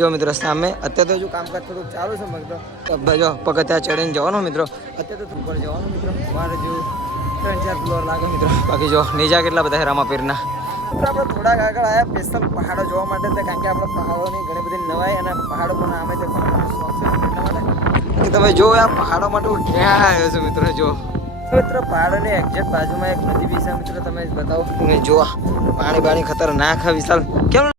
જો મિત્રો સામે અત્યારે તો જો કામકાજ થોડુંક ચાલુ છે મિત્રો જો પગથિયા ચડીને જવાનો મિત્રો અત્યારે તો ઉપર જવાનું મિત્રો મારે જો 3-4 ફ્લોર લાગે મિત્રો બાકી જો નીચા કેટલા બધા રામાપીરના આપણે થોડાક આગળ આવ્યા સ્પેશિયલ પહાડો જોવા માટે કારણ કે આપણે પહાડોની ઘણી બધી નવાઈ અને પહાડો પણ આમે તે શોખ છે એટલા માટે તમે જો આ પહાડો માટે હું ક્યાં આવ્યો છું મિત્રો જો મિત્રો પહાડોની એક્ઝેક્ટ બાજુમાં એક નદી બી છે મિત્રો તમે બતાવો તમે જો પાણી ખતરનાક વિશાલ કેમ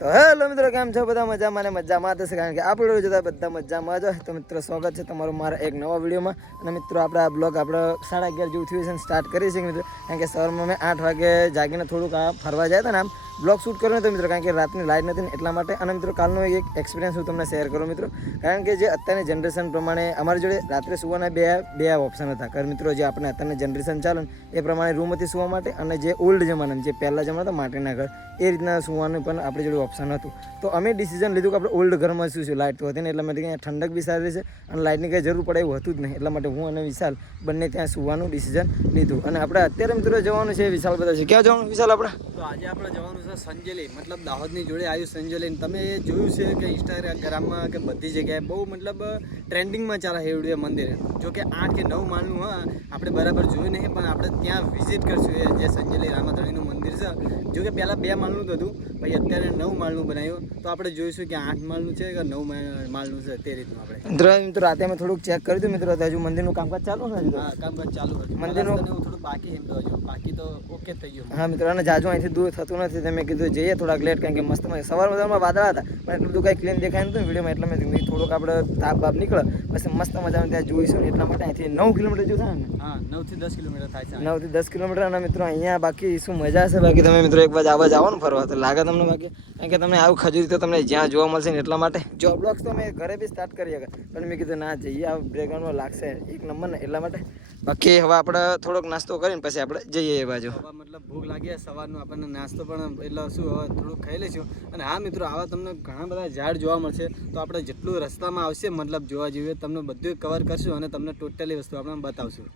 તો હેલો મિત્રો કેમ છો બધા મજામાં ને મજામાં થશે કારણ કે આ વિડીયો જોતા બધા મજામાં જ તો મિત્રો સ્વાગત છે તમારું મારા એક નવા વિડીયોમાં અને મિત્રો આપણે આ બ્લોગ આપણે 11:30 જેવું થયું છે સ્ટાર્ટ કરી છે મિત્રો કારણ કે સવારમાં મેં 8 વાગે જાગીને થોડુંક ફરવા જાય હતા ને આમ બ્લોગ શૂટ કર્યો હતો મિત્રો કારણ કે રાતની લાઇટ નથી ને એટલા માટે અને મિત્રો કાલનો એક એક્સપિરિયન્સ હું તમને શેર કરું મિત્રો કારણ કે જે અત્યારની જનરેશન પ્રમાણે અમારી જોડે રાત્રે સુવાના બે ઓપ્શન હતા કારણ મિત્રો જે આપણે અત્યારની જનરેશન ચાલે એ પ્રમાણે રૂમ હતી સુવા માટે અને જે ઓલ્ડ જમાના જે પહેલા જમાના હતા માટીના ઘર એ રીતના સુવાનું પણ આપણી જોડે ઓપ્શન હતું તો અમે ડિસિઝન લીધું કે આપણે ઓલ્ડ ઘરમાં શું લાઇટ તો હતી ને એટલા માટે ત્યાં ઠંડક બી સારી છે અને લાઇટની કંઈ જરૂર પડે એવું હતું જ નહીં એટલા માટે હું અને વિશાલ બંને ત્યાં સુવાનું ડિસિઝન લીધું અને આપણે અત્યારે મિત્રો જવાનું છે વિશાલ બધા છે ક્યાં જવાનું વિશાલ આપણે તો આજે આપણે જવાનું છે સંજેલી મતલબ દાહોદની જોડે આવ્યું સંજેલી તમે એ જોયું છે કે ઇન્સ્ટાગ્રામમાં કે બધી જગ્યાએ બહુ મતલબ ટ્રેન્ડિંગમાં ચાલે હેવડીયા મંદિર જો કે 8 કે 9 માળનું હા આપણે બરાબર જોયું નહીં પણ આપણે ત્યાં વિઝિટ કરશું એ જે સંજેલી રામાધણીનું મંદિર છે જો કે પહેલાં 2 માળનું જ હતું પછી અત્યારે 9 માળનું બનાવ્યું તો આપણે જોઈશું કે 8 માળનું છે કે 9 માળનું છે તે રીતનું આપણે મિત્રો રાતે અમે થોડુંક ચેક કર્યું હતું મિત્રો હજુ મંદિરનું કામકાજ ચાલુ છે હા કામકાજ ચાલુ હતું મંદિરનું થોડું બાકી એમ તો બાકી તો ઓકે થઈ ગયું હા મિત્રો અને જાજુ અહીંથી દૂર થતું નથી તમે કીધું જઈએ થોડાક લેટ કારણ કે મસ્ત સવારમાં વાદળા હતા પણ એટલું બધું કાંઈ ક્લીન દેખાય નતું વિડીયોમાં એટલે મેં થોડુંક આપણે તાપ બાપ નીકળે પછી મસ્ત મજાનું ત્યાં જોઈશું ને એટલા માટે અહીંથી 9 કિલોમીટર જેવું થાય ને હા 9 થી 10 કિલોમીટર થાય છે 9 થી 10 કિલોમીટર અને મિત્રો અહીંયા બાકી શું મજા છે બાકી તમે મિત્રો એક બાજુ આવા જાઓ ને ફરવા તો લાગે તમને બાકી કારણ કે તમને આવું ખજૂરી તો તમને જ્યાં જોવા મળશે ને એટલા માટે જો બ્લોગ્સ તો મેં ઘરે બી સ્ટાર્ટ કરી ગયા પણ મેં કીધું ના જઈએ આ બ્રેકગ્રાઉન્ડમાં લાગશે એક નંબર ને એટલા માટે બાકી હવે આપણે થોડોક નાસ્તો કરીને પછી આપણે જઈએ એ બાજુ મતલબ ભૂખ લાગી સવારનો આપણને નાસ્તો પણ એટલે શું હવે થોડુંક ખાઈ લઈશું અને હા મિત્રો આવા તમને ઘણા બધા ઝાડ જોવા મળશે તો આપણે જેટલું રસ્તામાં આવશે મતલબ જોવા જઈએ તમને બધું કવર કરશું અને તમને ટોટલી વસ્તુ આપણે બતાવશું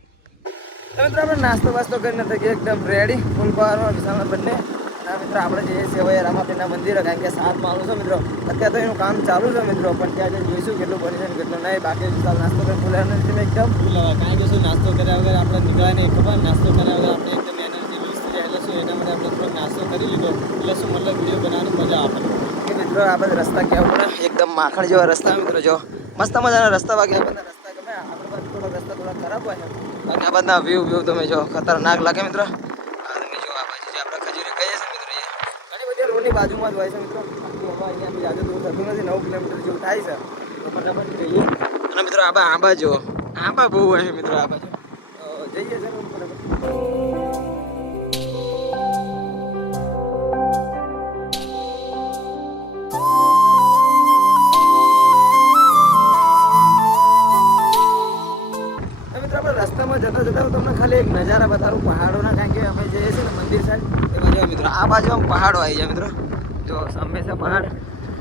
તો મિત્રો આપણે નાસ્તો વાસ્તો કરીને થઈ ગયા એકદમ રેડી ફૂલ પાવરમાં વિશાળ બંને મિત્રો આપણે જઈએ છીએ રામાપીરના મંદિરે કારણ કે 7 માળનું છે મિત્રો અત્યારે તો એનું કામ ચાલુ છે મિત્રો પણ ત્યાં જઈને જોઈશું કેટલું બની છે ને કેટલું નહીં બાકી વિશાલ નાસ્તો કરીને ફૂલ એનર્જી એકદમ કારણ કે શું નાસ્તો કર્યા વગર આપણે નીકળ્યા નહીં ખબર નાસ્તો કર્યા વગર આપણે એકદમ એનર્જી લૂઝ થઈ જાય એટલે શું એના માટે આપણે થોડોક નાસ્તો કરી લીધો એટલે શું મતલબ વિડીયો બનાવવાની મજા આવે કે મિત્રો આ બધા રસ્તા કેવા પડે એકદમ માખણ જેવા રસ્તા મિત્રો જો મસ્ત મજાના રસ્તા બાકી આ બધા રસ્તા ગમે આપણે બાજુ થોડો રસ્તા થોડા ખરાબ હોય બાકી આ બધા વ્યૂ તમે જો ખતરનાક લાગે મિત્રો તમે જો આ બાજુ જે આપણે ખજૂરી કહીએ છીએ મિત્રો એ ઘણી બધી રોડની બાજુમાં જ હોય છે મિત્રો અહીંયાથી આજે દૂર થતું નથી 9 કિલોમીટર જેવું થાય છે તો ફટાફટ જઈએ અને મિત્રો આંબા જો આંબા બહુ હોય છે મિત્રો આ બાજુ જઈએ જરૂર ફટાફટ રસ્તામાં જતા જતા હું તમને ખાલી એક નજારા બતાવું પહાડોના કારણ કે અમે જઈએ છીએ ને મંદિર સાઈડ એમાં જો મિત્રો આ બાજુ આમ પહાડો આવી જાય મિત્રો જો સામે છે પહાડ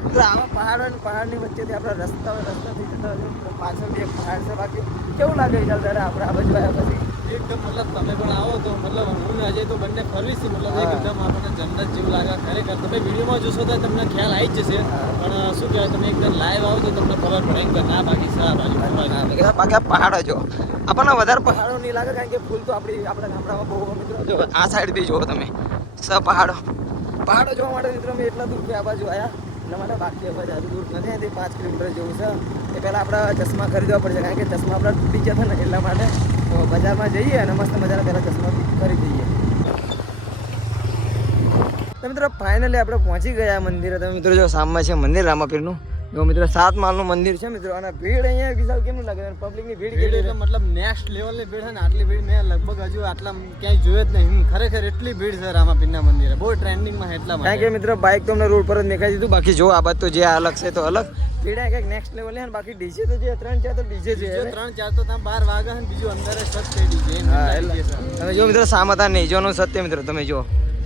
મિત્રો આવા પહાડો અને પહાડની વચ્ચેથી આપણે રસ્તાથી જતા હોય પાછળ બી એક પહાડ છે બાકી કેવું લાગે ચાલ દાદા આપણે આ બાજુ આવ્યા પછી એકદમ મતલબ તમે પણ આવો તો મતલબ હું અજય તો બંને ફરવી છે મતલબ એકદમ આપણને જન્નત જેવું લાગે ખરેખર તમે વિડીયોમાં જોશો તો તમને ખ્યાલ આવી જ જશે પણ શું કહેવાય તમે એકદમ લાઈવ આવો તો તમને ખબર પડે કે ના બાકી છે આ બાજુ બાકી આ પહાડો જો આપણને વધારે પહાડો નહીં લાગે કારણ કે ફૂલ તો આપણા ગામડામાં બહુ મિત્રો જો આ સાઈડ બી જુઓ તમે પહાડો જોવા માટે મિત્રો અમે એટલા દૂર આ બાજુ આવ્યા એટલા માટે બાકી હવે હજુ દૂર નથી 5 કિલોમીટર જેવું છે એ પહેલાં આપણે ચશ્મા ખરીદવા પડશે કારણ કે ચશ્મા આપણા તૂટી જતા ને એટલા માટે તો બજારમાં જઈએ અને મસ્ત મજાના પહેલાં ચશ્મા ખરીદી દઈએ તો મિત્રો ફાઇનલી આપણે પહોંચી ગયા મંદિરે તમે મિત્રો જો સામે છે મંદિર રામાપીરનું જો મિત્રો 7 માળનું મંદિર છે મિત્રો અને ભીડ અહીંયા વિશાલ કેમનું લાગે પબ્લિકની ભીડ એટલે મતલબ નેક્સ્ટ લેવલની ભીડ છે ને આટલી ભીડ મેં લગભગ હજુ આટલા ક્યાંય જોયો જ નહીં ખરેખર એટલી ભીડ છે રામાપીરના મંદિરે બહુ ટ્રેન્ડિંગમાં એટલા કારણ કે મિત્રો બાઇક તો અમને રોડ પર જ દેખાઈ દીધું બાકી જો આ બાદ તો જે અલગ છે તો અલગ ભીડ કંઈક નેક્સ્ટ લેવલ છે બાકી ડીજે તો જે 3-4 તો ડીજે છે 3-4 તો ત્યાં 12 વાગે છે બીજું અંદર સત્ય ડીજે તમે જો મિત્રો સામતા નેજોનું સત્ય મિત્રો તમે જો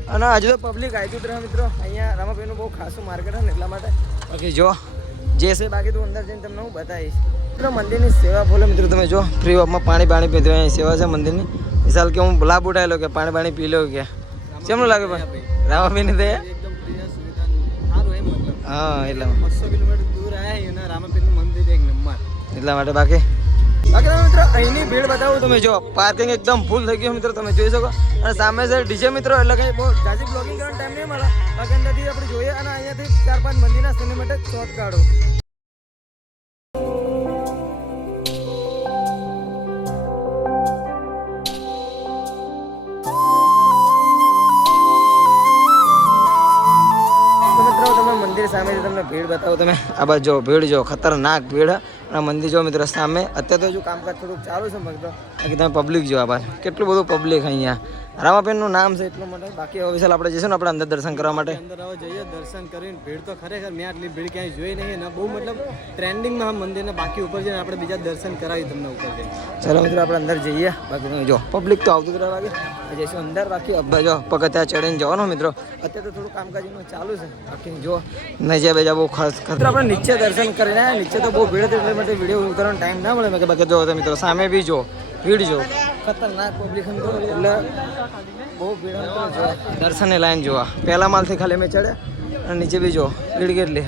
અને હજુ તો પબ્લિક આવી જ રહે મિત્રો અહીંયા રામાપીરનું બહુ ખાસું માર્કેટ છે ને એટલા માટે બાકી જો જે છે બાકી તો અંદર જઈને તમને હું બતાવીશ મિત્રો મંદિરની સેવા બોલે મિત્રો તમે જો ફ્રી ઓફમાં પાણી પીધું અહીં સેવા છે મંદિરની વિશાલ કે હું લાભ ઉઠાવેલો કે પાણી પી લો કે કેમનું લાગે ભાઈ રામાપીરની દયા એકદમ પ્રિય સુવિધા સારું એમ મતલબ હા એટલા 200 કિલોમીટર દૂર આવ્યા અને રામાપીરનું મંદિર એક નંબર. એટલા માટે બાકી તમે મિત્રો અહીંની ભીડ બતાવું તમે જો પાર્કિંગ એકદમ ફૂલ થઈ ગયું મિત્રો તમે જોઈ શકો અને સામે છે ડીજે મિત્રો એટલે કંઈ બહુ જાજી બ્લોગિંગ કરવાનો ટાઈમ નહીં મળે બાકી અંદરથી આપણે જોઈએ અને અહીંયાથી 4-5 મંદિરના સિનેમેટિક શોટ કાઢો. મંદિર સામેથી તમને ભીડ બતાવો તમે આ બાજુ જો ભીડ જો ખતરનાક ભીડ અને મંદિર જો મિત્રો સામે અત્યારે તો હજુ કામકાજ થોડુંક ચાલુ છે મગતો બાકી તમે પબ્લિક જો આ બાજુ કેટલું બધું પબ્લિક અહીંયા રામાપીરનું નામ છે એટલું માટે બાકી હવે વિશાલ આપણે જઈશું ને આપણે અંદર દર્શન કરવા માટે અંદર હવે જઈએ દર્શન કરીને ભીડ તો ખરેખર મેં આટલી ભીડ ક્યાંય જોઈ નહીં ને બહુ મતલબ ટ્રેન્ડિંગમાં મંદિરના બાકી ઉપર જઈને આપણે બીજા દર્શન કરાવી તમને ઉપર જઈને. ચાલો મિત્રો આપણે અંદર જઈએ બાકી તમે જો પબ્લિક તો આવતું જ રહેવા વાગે જઈશું અંદર બાકી જો પગથિયા ચડીને જવાનું મિત્રો અત્યારે તો થોડું કામકાજ એનું ચાલુ છે બાકી જો નજે બેજા બહુ ખાસ આપણે નીચે દર્શન કરીને આવ્યા નીચે તો બહુ ભીડ હતી એટલે માટે વિડીયો ઉતારવાનો ટાઈમ ના મળે મેં કે બાકી જો મિત્રો સામે બી જો ભીડ જો ખતરનાક પબ્લિક એટલે બહુ ભીડ જોવા દર્શનની લાઈન જોવા પહેલા માલથી ખાલી અમે ચડ્યા અને નીચે બી જો ભીડ કેટલી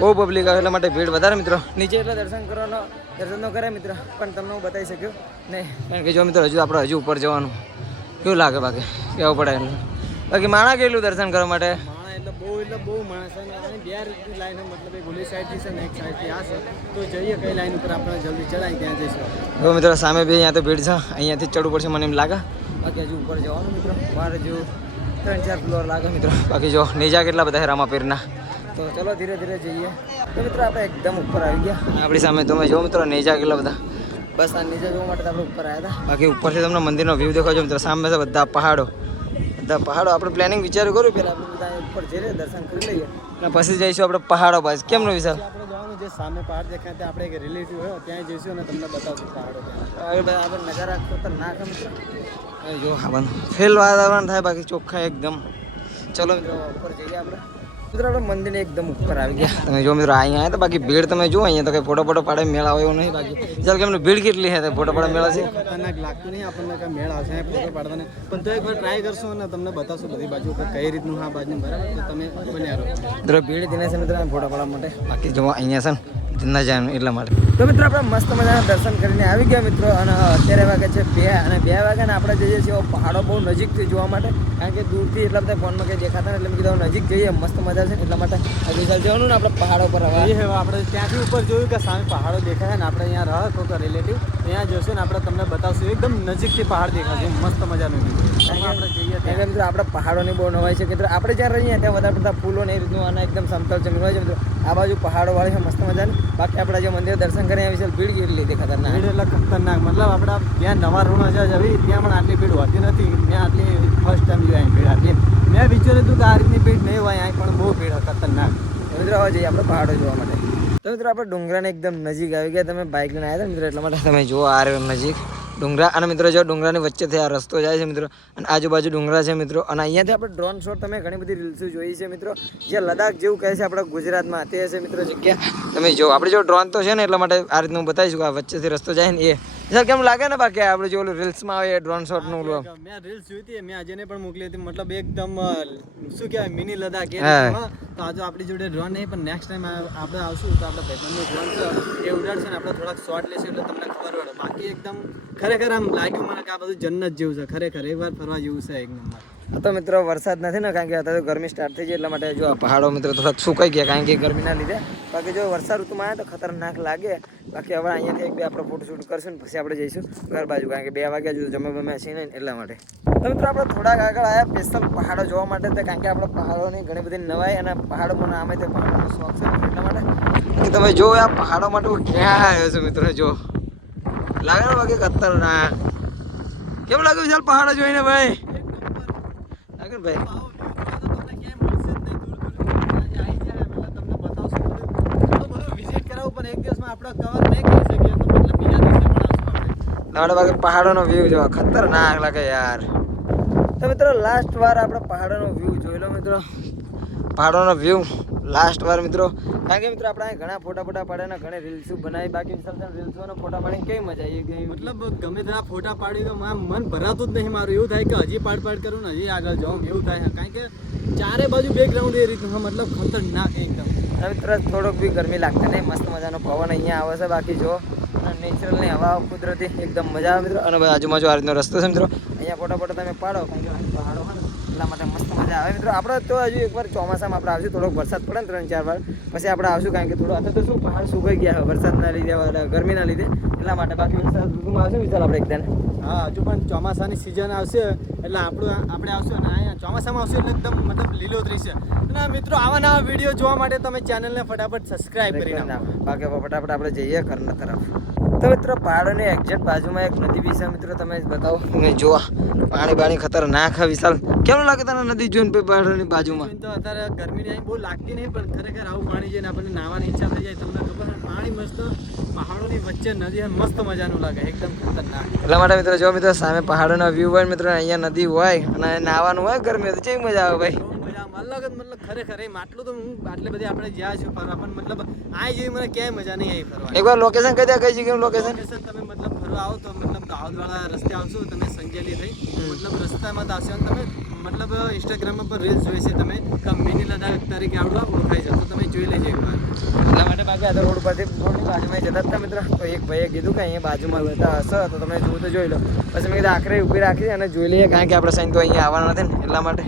બહુ પબ્લિક આવે એટલા માટે ભીડ વધારે મિત્રો નીચે એટલે દર્શન ન કરે મિત્રો પણ તમને હું બતાવી શક્યો નહીં કારણ કે જો મિત્રો આપણે હજુ ઉપર જવાનું કેવું લાગે બાકી કેવું પડે એટલે બાકી માણા કેટલું દર્શન કરવા માટે એટલે બહુ માણસ અને બે રીતની લાઈન મતલબ એક ઓલી સાઈડથી છે ને એક સાઈડથી આ છે તો જઈએ કઈ લાઈન ઉપર આપણે જલ્દી ચડાવી ત્યાં જઈશું. જો મિત્રો સામે બી અહીંયા તો ભીડ છે અહીંયાથી જ ચડવું પડશે મને એમ લાગે બાકી હજુ ઉપર જવાનું મિત્રો બહાર હજુ 3-4 ફ્લોર લાગે મિત્રો બાકી જો નીચા કેટલા બધા રામાપીરના તો ચલો ધીરે ધીરે જઈએ તો મિત્રો આપણે એકદમ ઉપર આવી ગયા આપણી સામે તમે જો મિત્રો નીચા કેટલા બધા બસ આ નીચે જોવા માટે આપણે ઉપર આવ્યા હતા બાકી ઉપરથી તમને મંદિરનો વ્યૂ દેખાજો મિત્રો સામે છે બધા પહાડો આપણે પ્લાનિંગ વિચાર્યું કર્યું પહેલાં આપણે બધા ઉપર જઈએ દર્શન કરી લઈએ અને પછી જઈશું આપણે પહાડો પાસે કેમનો વિચાર આપણે જવાનું જે સામે પહાડ દેખાય ત્યાં આપણે એક રિલેટિવ હોય ત્યાં જઈશું અને તમને બતાવશું પહાડો આપણે નજારા ખતરનાક મિત્રો જો હા બંધ ફેલ વાતાવરણ થાય બાકી ચોખ્ખા એકદમ ચલો મિત્રો ઉપર જઈએ આપણે મિત્રો આપણે મંદિરને એકદમ ઉપર આવી ગયા તમે જો મિત્રો અહીંયા આવ્યા તો બાકી ભીડ તમે જો અહીંયા તો કંઈ ફોટો પાડે મેળ આવે એવું નહીં બાકી ચાલ કે એમને ભીડ કેટલી છે ફોટો પાડે મેળા છે ખતરનાક લાગતું નહીં આપણને કંઈ મેળ આવશે ફોટો પાડવાને પણ તો એકવાર ટ્રાય કરશો અને તમને બતાવશો બધી બાજુ ઉપર કઈ રીતનું હા બાજુ બરાબર તો તમે બન્યા રહો મિત્રો ભીડ તેને છે મિત્રો ફોટો પાડવા માટે બાકી જો અહીંયા છે ને ના જાય એટલા માટે તો મિત્રો આપણે મસ્ત મજાના દર્શન કરીને આવી ગયા મિત્રો અને અત્યારે વાગે છે 2 અને 2 વાગ્યા ને આપણે જઈએ છીએ પહાડો બહુ નજીકથી જોવા માટે કારણ કે દૂરથી એટલા બધા ફોનમાં કંઈ દેખાતા એટલે મેં કીધું નજીક જઈએ મસ્ત મજા છે એટલા માટે વિશાલ જવાનું ને આપણે પહાડો પર હવે આપણે ત્યાંથી ઉપર જોયું કે સામે પહાડો દેખાય ને આપણે અહીંયા રહે કોઈ રિલેટિવ ત્યાં જશું ને આપણે તમને બતાવશું એકદમ નજીકથી પહાડ દેખાશે મસ્ત મજાનું આપણે જઈએ ત્યાં મિત્રો આપણે પહાડોની બહુ નવાઈ છે કે આપણે જ્યાં રહીએ ત્યાં વધારે બધા ફૂલો ને એ રીતનું અને એકદમ સમતલ જમીન હોય છે મિત્રો આ બાજુ પહાડો વાળી છે મસ્ત મજાની બાકી આપણે જે મંદિર દર્શન કરીએ વિશાલ ભીડ કેટલી દેખાતા ભીડ એટલે ખતરનાક મતલબ આપણે જ્યાં નવા રૂમ જવી ત્યાં પણ આટલી ભીડ હોતી નથી મેં આટલી ફર્સ્ટ ટાઈમ જોઈ ભીડ આટલી મેં વિચાર્યું હતું કે આ રીતની ભીડ નહીં હોય અહીં પણ બહુ ભીડ ખતરનાક મિત્રો હવે જઈએ આપણે પહાડો જોવા માટે તો મિત્રો આપણે ડુંગરાને એકદમ નજીક આવી ગયા તમે બાઇક લઈને આવ્યા હતા મિત્રો એટલા માટે તમે જુઓ આ રહ્યો નજીક ડુંગરા અને મિત્રો જો ડુંગરાની વચ્ચેથી આ રસ્તો જાય છે મિત્રો અને આજુબાજુ ડુંગરા છે મિત્રો અને અહીંયાથી આપણે ડ્રોન શોટ તમે ઘણી બધી રીલ્સો જોઈ છે મિત્રો જે લદાખ જેવું કહે છે આપણા ગુજરાતમાં તે છે મિત્રો જગ્યા તમે જો આપણે જો ડ્રોન તો છે ને એટલા માટે આ રીતનું બતાવીશું આ વચ્ચેથી રસ્તો જાય ને એ સર કેમ લાગે ને બાકી આપણે જો રીલ્સમાં આવે ડ્રોન શોટનું મેં રીલ્સ જોઈ હતી મેં આજે પણ મોકલી હતી મતલબ એકદમ શું કહેવાય મિની લદાખ તો આજે આપણી જોડે ડ્રોન નહીં પણ નેક્સ્ટ ટાઈમ આપણે આવશું તો આપણે ભાઈબંધનું ડ્રોન છે એ ઉડાડશે ને આપણે થોડાક શોટ લેશું એટલે તમને ખબર પડે બાકી એકદમ ખરેખર આમ લાગ્યું મને કે આ બધું જન્નત જેવું છે ખરેખર એકવાર ફરવા જેવું છે એક નંબર તો મિત્રો વરસાદ નથી ને કારણ કે અત્યારે તો ગરમી સ્ટાર્ટ થઈ ગઈ એટલા માટે જો પહાડો મિત્રો થોડાક સુકાઈ ગયા કારણ કે ગરમીના લીધે બાકી જો વરસાદ ઋતુમાં આવે તો ખતરનાક લાગે બાકી હવે અહીંયાથી એક બે આપણે ફોટોશૂટ કરશું ને પછી આપણે જઈશું ઘર બાજુ કારણ કે 2 વાગ્યા જો જમે છીએ ને એટલા માટે તો મિત્રો આપણે થોડાક આગળ આવ્યા સ્પેશિયલ પહાડો જોવા માટે તો કારણ કે આપણે પહાડોની ઘણી બધી નવાઈ અને પહાડોમાં નામે તે પહાડોનો શોખ છે એટલા માટે તમે જો આ પહાડો માટે હું ક્યાં આવ્યો છું મિત્રો જો લાગે ને બાકી ખતરનાક કેવું લાગ્યું ચાલ પહાડો જોઈને ભાઈ પહાડોનો વ્યૂ જો ખતરનાક લાગે યાર તો મિત્રો લાસ્ટ વાર આપણે પહાડોનો વ્યૂ જોઈ લો મિત્રો પહાડોનો વ્યૂ લાસ્ટ વાર મિત્રો, કારણ કે મિત્રો આપણે અહીં ઘણા ફોટા પાડ્યા ને ઘણા રીલ્સો બનાવી, બાકી રીલ્સોના ફોટા પાડીને કેવી મજા આવી ગઈ. મતલબ ગમે ત્યાં ફોટા પાડી તો મન ભરાતું જ નહીં મારું. એવું થાય કે હજી પાડ કરું ને હજી આગળ જાઉં એવું થાય, કારણ કે ચારે બાજુ બેકગ્રાઉન્ડ એ રીતનું મતલબ ખતરનાક એકદમ. મિત્રો થોડોક બી ગરમી લાગતા નહીં, મસ્ત મજાનો પવન અહીંયા આવે છે. બાકી જો નેચરલની હવા કુદરતી એકદમ મજા આવે મિત્રો. અને આજુબાજુ આ રીતનો રસ્તો છે મિત્રો, અહીંયા ફોટા તમે પાડો, કારણ કે પહાડો હોય ને એટલા માટે મસ્ત મજા આવે મિત્રો. આપણે તો હજુ એકવાર ચોમાસામાં આપણે આવશું, થોડોક વરસાદ પડે ને 3-4 વાર પછી આપણે આવશું, કારણ કે થોડું અત્યારે તો શું પહાડ સુકાઈ ગયા હોય વરસાદના લીધે, ગરમીના લીધે, એટલા માટે. બાકી વરસાદ ઋતુમાં આવશે વિચાર આપણે એકદમ. હા, હજુ પણ ચોમાસાની સિઝન આવશે એટલે આપણે આવશું અને અહીંયા ચોમાસામાં આવશે એટલે એકદમ મતલબ લીલોતરી છે. અને મિત્રો આવા નવા વિડીયો જોવા માટે તમે ચેનલને ફટાફટ સબસ્ક્રાઇબ કરી નાખો. બાકી ફટાફટ આપણે જઈએ ઘરના તરફ. તો મિત્રો પહાડોની એક્ઝેક્ટ બાજુમાં એક નદી બી છે મિત્રો, તમે બતાવો ને જોવા પાણી ખતરનાક છે વિશાલ. કેવું લાગે તને નદી જોઈને પહાડોની બાજુમાં? તો અત્યારે ગરમીની અહીં બહુ લાગતી નહીં, પણ ખરેખર આવું પાણી જોઈને આપણને નાહવાની ઈચ્છા થઈ જાય. તમને ખબર છે પાણી મસ્ત પહાડોની વચ્ચે નદી મસ્ત મજાનું લાગે, એકદમ ખતરનાક. એટલા માટે મિત્રો જો મિત્રો સામે પહાડોનો વ્યૂ હોય મિત્રો, અહીંયા નદી હોય અને નાવાનું હોય ગરમી તો કેવી મજા આવે ભાઈ. અલગ જ મતલબ ખરેખર એમ આટલું તો હું આટલે બધી આપણે જ્યાં છું ફરવા, પણ મતલબ આ જેવી મને ક્યાંય મજા નહીં આવી ફરવા. એકવાર લોકેશન કહી દે, કઈ જગ્યાનું લોકેશન? તમે મતલબ ફરવા આવો તો મતલબ દાહોદવાળા રસ્તે આવશો તમે સંજેલી થઈ, મતલબ રસ્તામાં તો આવશે અને તમે મતલબ ઇન્સ્ટાગ્રામમાં પર રીલ્સ જોઈ છે તમે કે મિની લદ્દાખ તરીકે આવડવા ઓળખાઈ જતો, તમે જોઈ લેજો એકવાર. એટલા માટે બાકી આ તો રોડ પરથી રોડની બાજુમાં જતા હતા મિત્રો, તો એક ભાઈએ કીધું કે અહીંયા બાજુમાં લેતા હશે તો તમે જોવું તો જોઈ લો. પછી મેં કીધું આખરે ઊભી રાખી અને જોઈ લઈએ, કારણ કે આપણે સાઈન તો અહીંયા આવવાના નથી ને એટલા માટે.